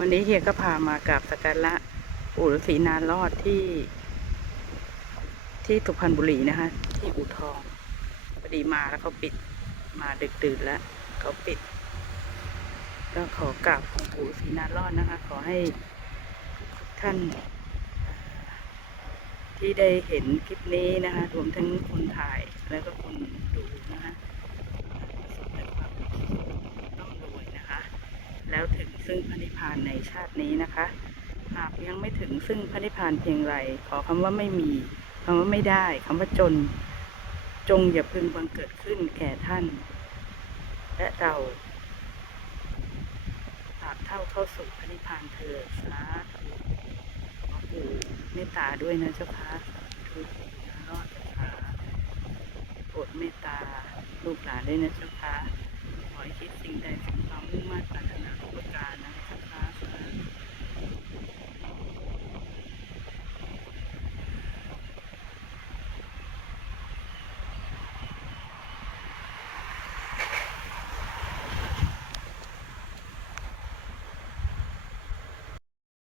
วันนี้เฮียก็พามากราบสักการะปู่ฤาษีนารอดที่สุพรรณบุรีนะคะที่อู่ทองพอดีมาแล้วเขาปิดมาดึกดื่นแล้วเขาปิดก็ขอกราบของปู่ฤาษีนารอดนะคะ ขอให้ท่านที่ได้เห็นคลิปนี้นะคะรวมทั้งคนถ่ายแล้วก็คนดูนะคะประสบแต่ความร่ำรวยนะคะแล้วถึงซึ่งพระนิพพานในชาตินี้นะคะหากยังไม่ถึงซึ่งพระนิพพานเพียงไรขอคำว่าไม่มีคำว่าไม่ได้คำว่าจนจงอย่าพึงบังเกิดขึ้นแก่ท่านและเราตราบเท่าเข้าสู่พระนิพพานเถิดสาธุขอปู่เมตตาด้วยนะเจ้าค่ะทุกนารอดเจ้าค่ะโปรดเมตตาลูกหลานด้วยนะเจ้าค่ะขอให้คิดสิ่งใดสมปรารถนา